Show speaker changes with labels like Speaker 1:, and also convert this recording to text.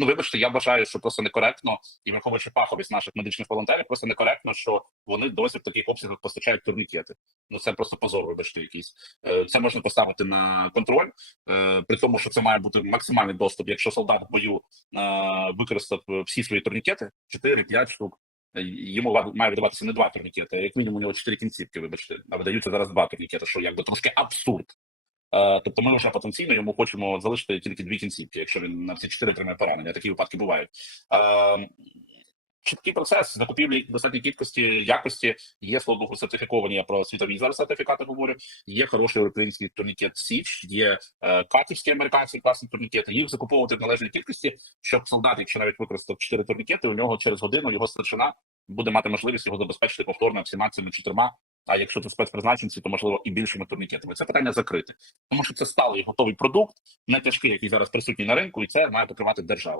Speaker 1: Ну, вибачте, я вважаю, що просто некоректно, і враховуючи фаховість наших медичних волонтерів, просто некоректно, що вони досі в таких обсягах постачають турнікети. Ну це просто позор, вибачте, якийсь. Е, Це можна поставити на контроль, е, при тому, що це має бути максимальний доступ, якщо солдат в бою е, використав всі свої турнікети, 4-5 штук. Йому має видаватися не два турнікети, а як мінімум у нього чотири кінцівки, вибачте, а видаються зараз два турнікети, що якби трошки абсурд. Е, Тобто ми вже потенційно йому хочемо залишити тільки дві кінцівки, якщо він на всі чотири тримає поранення. Такі випадки бувають. Е, Чіткий процес закупівлі достатньої кількості якості є Богу, сертифіковані. Я про світові зараз сертифікати говорю. Є хороший український турнікет Січ, є е, катівські американські класні турнікети. Їх закуповувати в належній кількості, щоб солдат, якщо навіть використав чотири турнікети, у нього через годину його старшина буде мати можливість його забезпечити повторно всіма цими чотирма. А якщо це спецпризначенці, то можливо і більшими турнікетами. Це питання закрите, тому що це сталий готовий продукт, не тяжкий, який зараз присутній на ринку, і це має покривати держава.